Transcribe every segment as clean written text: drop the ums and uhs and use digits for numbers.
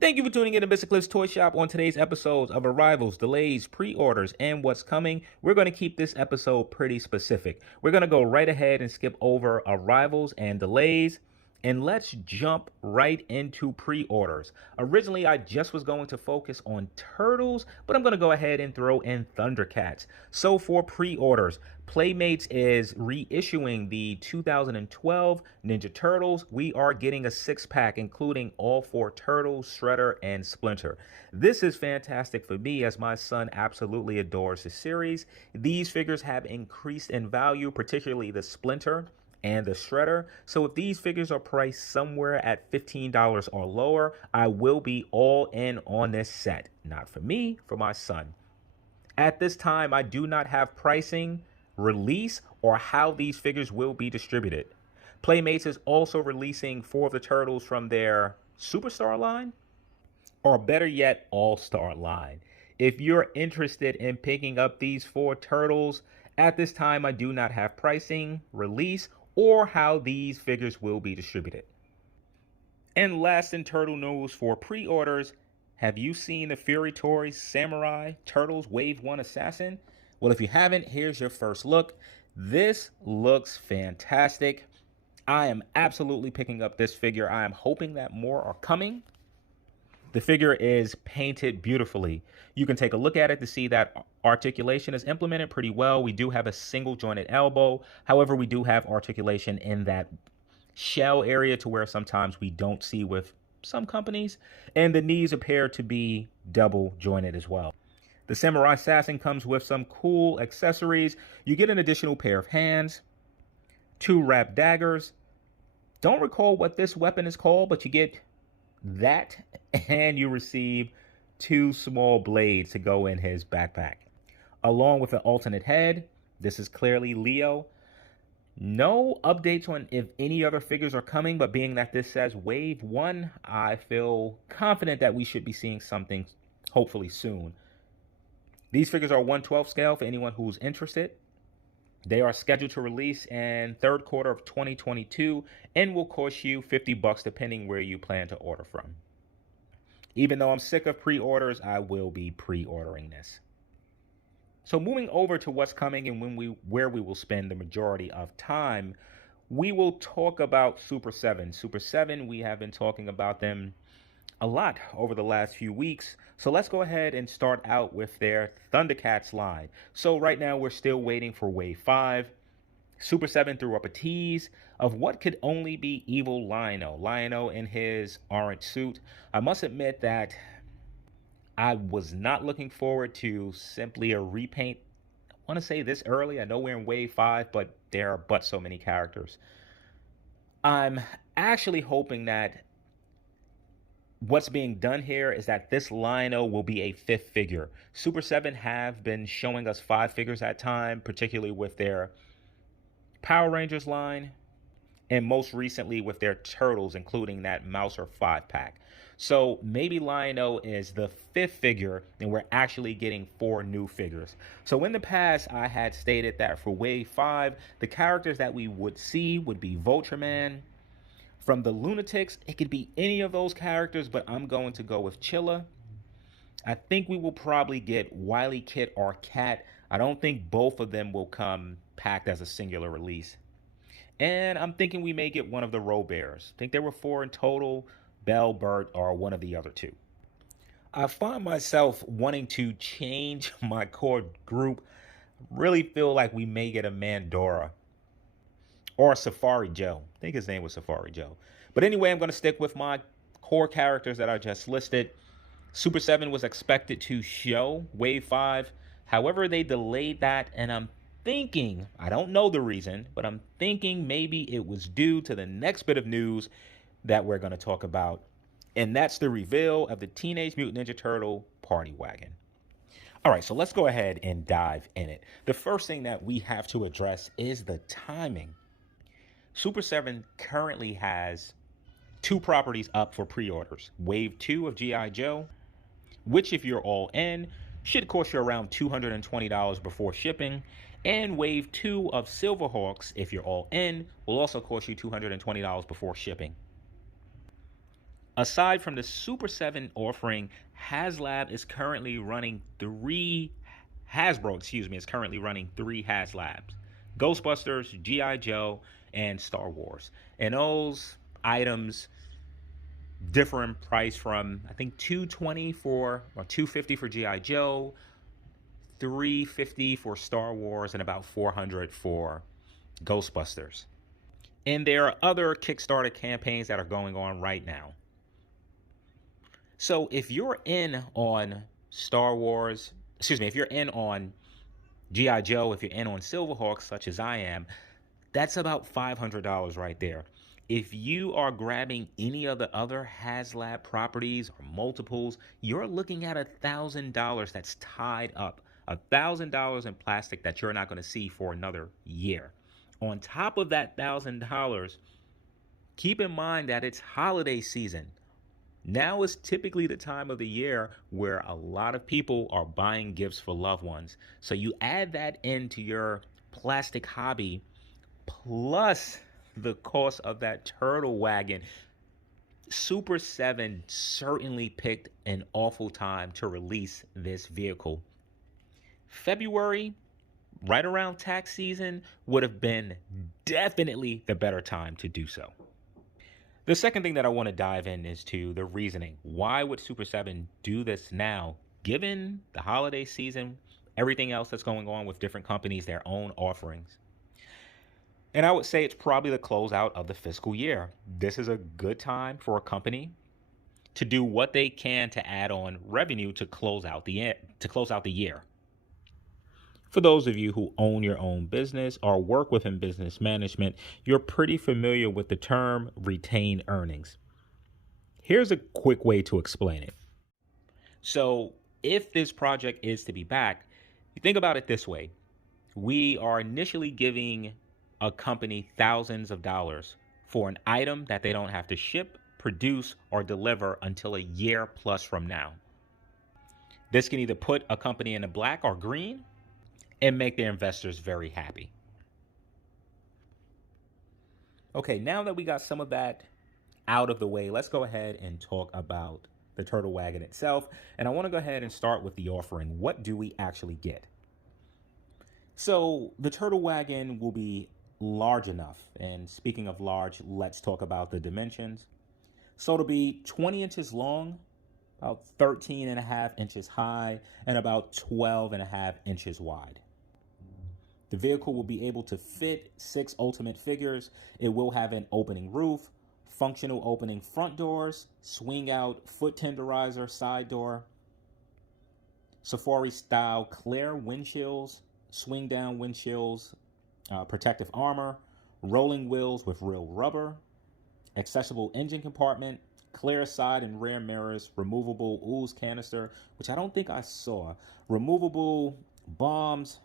Thank you for tuning in to Mr. Cliff's Toy Shop. On today's episodes of arrivals, delays, pre-orders, and what's coming, we're going to keep this episode pretty specific. We're going to go right ahead and skip over arrivals and delays, and let's jump right into pre-orders. Originally, I just was going to focus on Turtles, but I'm going to go ahead and throw in Thundercats. So for pre-orders, Playmates is reissuing the 2012 Ninja Turtles. We are getting a 6-pack, including all 4 Turtles, Shredder, and Splinter. This is fantastic for me as my son absolutely adores the series. These figures have increased in value, particularly the Splinter and the Shredder. So if these figures are priced somewhere at $15 or lower, I will be all in on this set. Not for me, for my son. At this time, I do not have pricing, release, or how these figures will be distributed. Playmates is also releasing 4 of the Turtles from their Superstar line, or better yet, All-Star line. If you're interested in picking up these 4 Turtles, at this time I do not have pricing, release, or how these figures will be distributed. And last in Turtle news for pre-orders, have you seen the Fury Toys Samurai Turtles Wave 1 Assassin? Well, if you haven't, here's your first look. This looks fantastic. I am absolutely picking up this figure. I am hoping that more are coming. The figure is painted beautifully. You can take a look at it to see that articulation is implemented pretty well. We do have a single jointed elbow. However, we do have articulation in that shell area to where sometimes we don't see with some companies. And the knees appear to be double jointed as well. The Samurai Assassin comes with some cool accessories. You get an additional pair of hands, 2 wrapped daggers. Don't recall what this weapon is called, but you get that, and you receive 2 small blades to go in his backpack, along with an alternate head. This is clearly Leo. No updates on if any other figures are coming, but being that this says Wave 1, I feel confident that we should be seeing something hopefully soon. These figures are 1/12 scale for anyone who's interested. They are scheduled to release in third quarter of 2022 and will cost you $50 depending where you plan to order from. Even though I'm sick of pre-orders, I will be pre-ordering this. So moving over to what's coming and where we will spend the majority of time, we will talk about Super 7. Super 7, we have been talking about them a lot over the last few weeks. So let's go ahead and start out with their Thundercats line. So right now we're still waiting for Wave 5. Super 7 threw up a tease of what could only be evil Lion-O. Lion-O in his orange suit. I must admit that I was not looking forward to simply a repaint. I want to say this early. I know we're in Wave 5, but there are but so many characters. I'm actually hoping that what's being done here is that this Lion-O will be a 5th figure. Super 7 have been showing us 5 figures at time, particularly with their Power Rangers line, and most recently with their Turtles, including that Mouser 5-pack. So maybe Lion-O is the 5th figure, and we're actually getting 4 new figures. So in the past, I had stated that for Wave 5, the characters that we would see would be Vulture-Man. From the Lunatics, it could be any of those characters, but I'm going to go with Chilla. I think we will probably get Wily Kit or Cat. I don't think both of them will come packed as a singular release. And I'm thinking we may get one of the Robears. I think there were 4 in total. Belle, Bert, or one of the other 2. I find myself wanting to change my core group. Really feel like we may get a Mandora or Safari Joe. I think his name was Safari Joe. But anyway, I'm going to stick with my core characters that I just listed. Super 7 was expected to show Wave 5. However, they delayed that, and I'm thinking, I don't know the reason, but I'm thinking maybe it was due to the next bit of news that we're going to talk about, and that's the reveal of the Teenage Mutant Ninja Turtle Party Wagon. All right, so let's go ahead and dive in it. The first thing that we have to address is the timing. Super 7 currently has 2 properties up for pre-orders. Wave 2 of G.I. Joe, which if you're all in, should cost you around $220 before shipping. And Wave 2 of Silverhawks, if you're all in, will also cost you $220 before shipping. Aside from the Super 7 offering, HasLab is currently running three Hasbro, is currently running three HasLabs: Ghostbusters, G.I. Joe, and Star Wars. And those items differ in price from, I think, $220 for, or $250 for G.I. Joe, $350 for Star Wars, and about $400 for Ghostbusters. And there are other Kickstarter campaigns that are going on right now. So if you're in on Star Wars, if you're in on G.I. Joe, if you're in on Silverhawks, such as I am, that's about $500 right there. If you are grabbing any of the other HasLab properties or multiples, you're looking at $1,000 that's tied up. $1,000 in plastic that you're not going to see for another year. On top of that $1,000, keep in mind that it's holiday season. Now is typically the time of the year where a lot of people are buying gifts for loved ones. So you add that into your plastic hobby, plus the cost of that turtle wagon. Super 7 certainly picked an awful time to release this vehicle. February, right around tax season, would have been definitely the better time to do so. The second thing that I want to dive in is to the reasoning. Why would Super 7 do this now, given the holiday season, everything else that's going on with different companies, their own offerings? And I would say it's probably the closeout of the fiscal year. This is a good time for a company to do what they can to add on revenue to close out the year. For those of you who own your own business or work within business management, you're pretty familiar with the term retained earnings. Here's a quick way to explain it. So if this project is to be back, you think about it this way. We are initially giving a company thousands of dollars for an item that they don't have to ship, produce, or deliver until a year plus from now. This can either put a company in the black or green and make their investors very happy. Okay, now that we got some of that out of the way, let's go ahead and talk about the turtle wagon itself. And I want to go ahead and start with the offering. What do we actually get? So the turtle wagon will be large enough. And speaking of large, let's talk about the dimensions. So it'll be 20 inches long, about 13 and a half inches high, and about 12 and a half inches wide. The vehicle will be able to fit 6 Ultimate figures. It will have an opening roof, functional opening front doors, swing out foot tenderizer side door, safari style clear windshields, swing down windshields, protective armor, rolling wheels with real rubber, accessible engine compartment, clear side and rear mirrors, removable ooze canister, which I don't think I saw, removable bombs,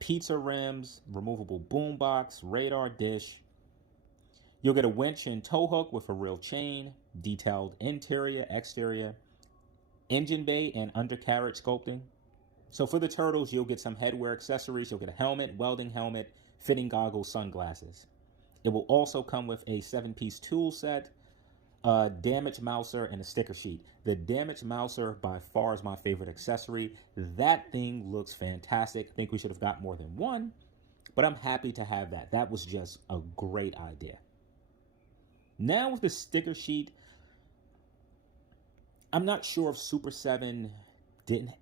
pizza rims, removable boombox, radar dish. You'll get a winch and tow hook with a real chain, detailed interior, exterior, engine bay, and undercarriage sculpting. So for the turtles, you'll get some headwear accessories. You'll get a helmet, welding helmet, fitting goggles, sunglasses. It will also come with a 7-piece tool set, a damage mouser, and a sticker sheet. The damage mouser by far is my favorite accessory. That thing looks fantastic. I think we should have got more than one, but I'm happy to have that. That was just a great idea. Now with the sticker sheet, I'm not sure if Super 7 didn't,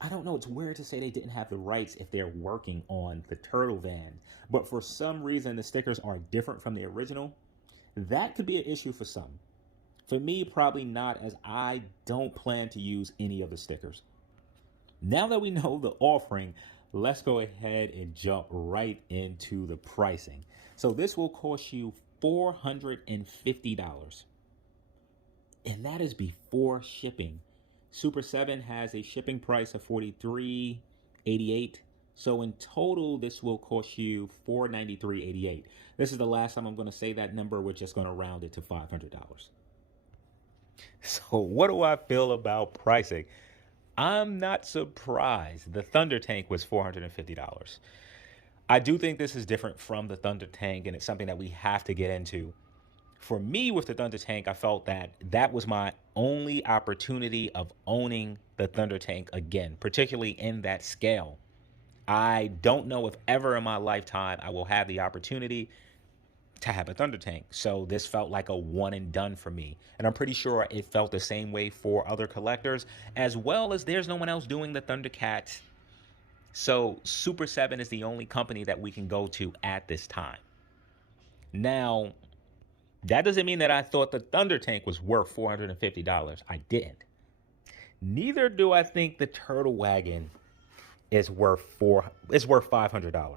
I don't know, it's weird to say they didn't have the rights if they're working on the turtle van, but for some reason the stickers are different from the original. That could be an issue for some. For me, probably not, as I don't plan to use any of the stickers. Now that we know the offering, let's go ahead and jump right into the pricing. So this will cost you $450. And that is before shipping. Super 7 has a shipping price of $43.88. So in total, this will cost you $493.88. This is the last time I'm going to say that number. We're just going to round it to $500. So what do I feel about pricing? I'm not surprised. The Thunder Tank was $450. I do think this is different from the Thunder Tank, and it's something that we have to get into. For me, with the Thunder Tank, I felt that that was my only opportunity of owning the Thunder Tank again, particularly in that scale. I don't know if ever in my lifetime I will have the opportunity to have a Thunder Tank. So this felt like a one and done for me. And I'm pretty sure it felt the same way for other collectors, as well as there's no one else doing the Thundercats. So Super 7 is the only company that we can go to at this time. Now, that doesn't mean that I thought the Thunder Tank was worth $450. I didn't. Neither do I think the Turtle Wagon is worth $500.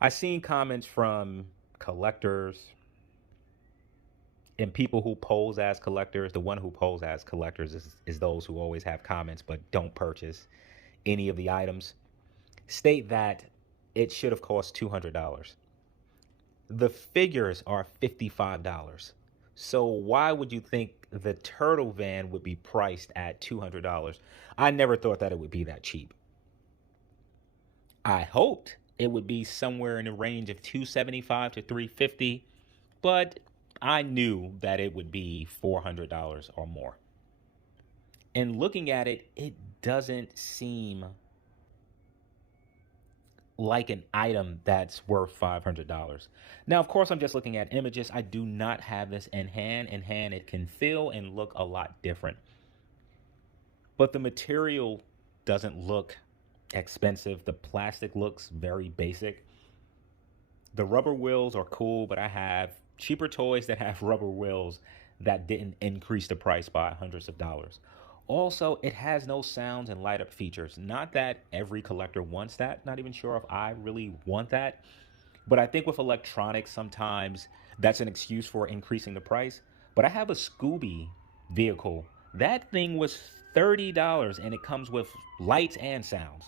I've seen comments from collectors and people who pose as collectors. The one who pose as collectors is those who always have comments but don't purchase any of the items. State that it should have cost $200. The figures are $55. So why would you think the Turtle Van would be priced at $200? I never thought that it would be that cheap. I hoped it would be somewhere in the range of $275 to $350, but I knew that it would be $400 or more. And looking at it, it doesn't seem like an item that's worth $500. Now, of course, I'm just looking at images. I do not have this in hand. In hand, it can feel and look a lot different. But the material doesn't look expensive. The plastic looks very basic. The rubber wheels are cool, but I have cheaper toys that have rubber wheels that didn't increase the price by hundreds of dollars. Also, it has no sounds and light up features. Not that every collector wants that. Not even sure if I really want that. But I think with electronics, sometimes that's an excuse for increasing the price. But I have a Scooby vehicle. That thing was $30 and it comes with lights and sounds.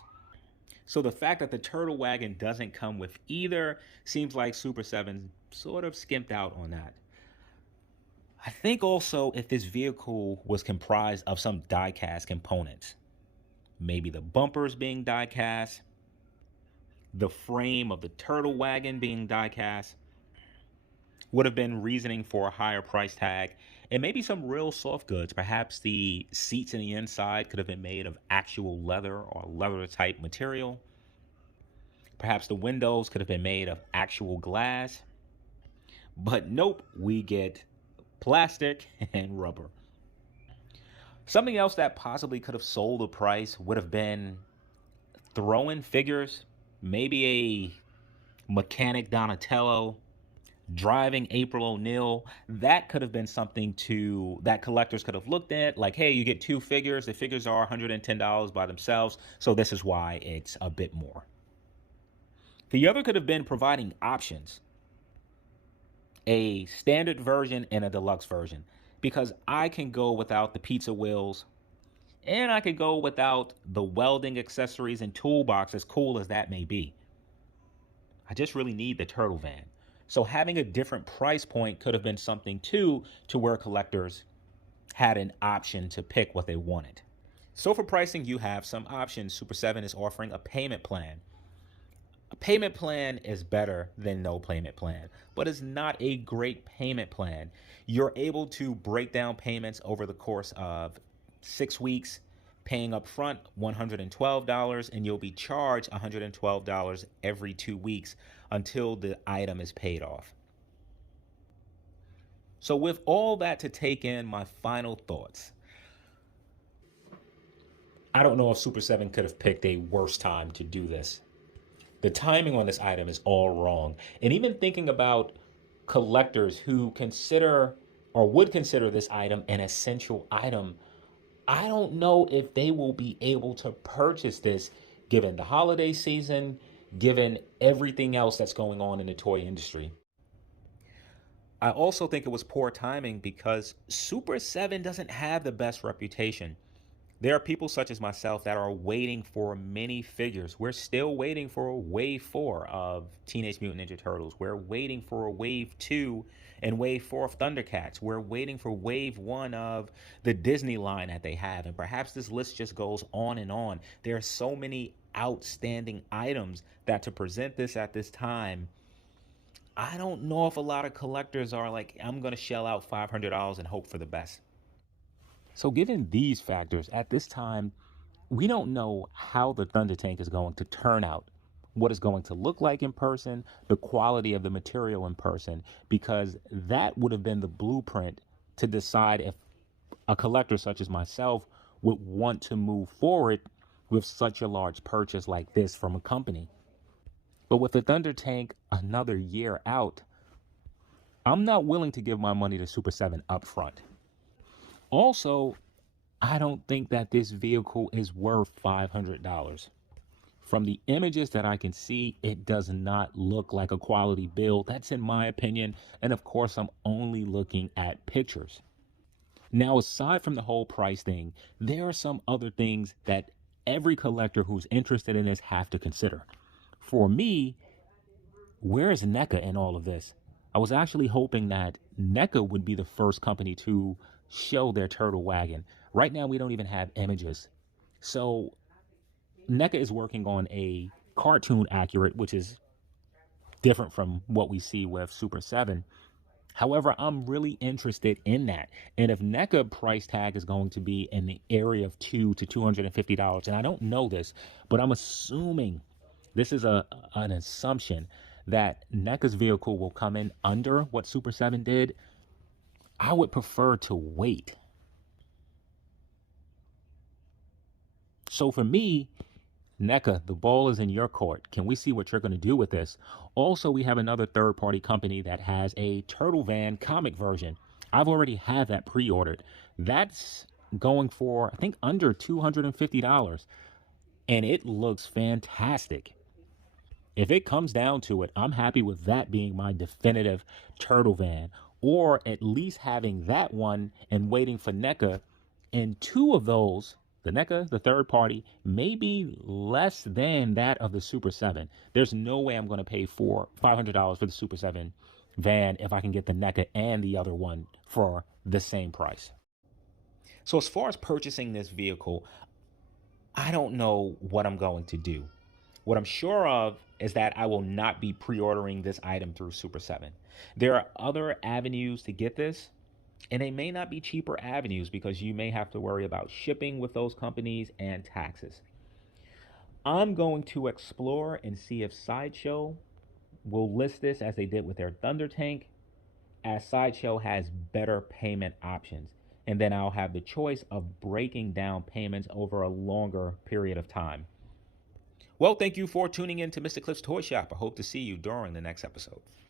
So the fact that the Turtle Wagon doesn't come with either seems like Super 7 sort of skimped out on that. I think also if this vehicle was comprised of some die-cast components, maybe the bumpers being die-cast, the frame of the Turtle Wagon being die-cast, would have been reasoning for a higher price tag, and maybe some real soft goods. Perhaps the seats in the inside could have been made of actual leather or leather type material. Perhaps the windows could have been made of actual glass. But nope, we get plastic and rubber. Something else that possibly could have sold the price would have been throw-in figures, maybe a mechanic Donatello driving April O'Neil. That could have been something that collectors could have looked at, like, hey, you get two figures. The figures are $110 by themselves, so this is why it's a bit more. The other could have been providing options, a standard version and a deluxe version, because I can go without the pizza wheels and I could go without the welding accessories and toolbox, as cool as that may be. I just really need the Turtle Van. So having a different price point could have been something too, to where collectors had an option to pick what they wanted. So for pricing, you have some options. Super 7 is offering a payment plan. A payment plan is better than no payment plan, but it's not a great payment plan. You're able to break down payments over the course of 6 weeks, paying up front $112, and you'll be charged $112 every 2 weeks until the item is paid off. So with all that to take in, my final thoughts. I don't know if Super 7 could have picked a worse time to do this. The timing on this item is all wrong. And even thinking about collectors who consider or would consider this item an essential item, I don't know if they will be able to purchase this given the holiday season, given everything else that's going on in the toy industry. I also think it was poor timing because Super 7 doesn't have the best reputation. There are people such as myself that are waiting for many figures. We're still waiting for Wave 4 of Teenage Mutant Ninja Turtles. We're waiting for Wave 2 and Wave 4 of Thundercats. We're waiting for Wave 1 of the Disney line that they have. And perhaps this list just goes on and on. There are so many outstanding items that to present this at this time, I don't know if a lot of collectors are like, I'm going to shell out $500 and hope for the best. So, given these factors, at this time, we don't know how the Thunder Tank is going to turn out, what it's going to look like in person, the quality of the material in person, because that would have been the blueprint to decide if a collector such as myself would want to move forward with such a large purchase like this from a company. But with the Thunder Tank another year out, I'm not willing to give my money to Super 7 upfront. Also, I don't think that this vehicle is worth $500. From the images that I can see, it does not look like a quality build. That's in my opinion. And of course, I'm only looking at pictures. Now, aside from the whole price thing, there are some other things that every collector who's interested in this have to consider. For me, where is NECA in all of this? I was actually hoping that NECA would be the first company to show their turtle wagon. Right now, we don't even have images. So NECA is working on a cartoon accurate, which is different from what we see with Super 7. However, I'm really interested in that. And if NECA price tag is going to be in the area of $200 to $250, and I don't know this, but I'm assuming this is an assumption that NECA's vehicle will come in under what Super 7 did. I would prefer to wait. So for me, NECA, the ball is in your court. Can we see what you're going to do with this? Also, we have another third party company that has a Turtle Van comic version. I've already had that pre ordered. That's going for, I think, under $250. And it looks fantastic. If it comes down to it, I'm happy with that being my definitive Turtle Van, or at least having that one and waiting for NECA. And two of those, the NECA, the third party, may be less than that of the Super 7. There's no way I'm going to pay for $500 for the Super 7 van if I can get the NECA and the other one for the same price. So, as far as purchasing this vehicle, I don't know what I'm going to do. What I'm sure of is that I will not be pre ordering this item through Super 7. There are other avenues to get this, and they may not be cheaper avenues because you may have to worry about shipping with those companies and taxes. I'm going to explore and see if Sideshow will list this as they did with their Thunder Tank, as Sideshow has better payment options. And then I'll have the choice of breaking down payments over a longer period of time. Well, thank you for tuning in to Mr. Cliff's Toy Shop. I hope to see you during the next episode.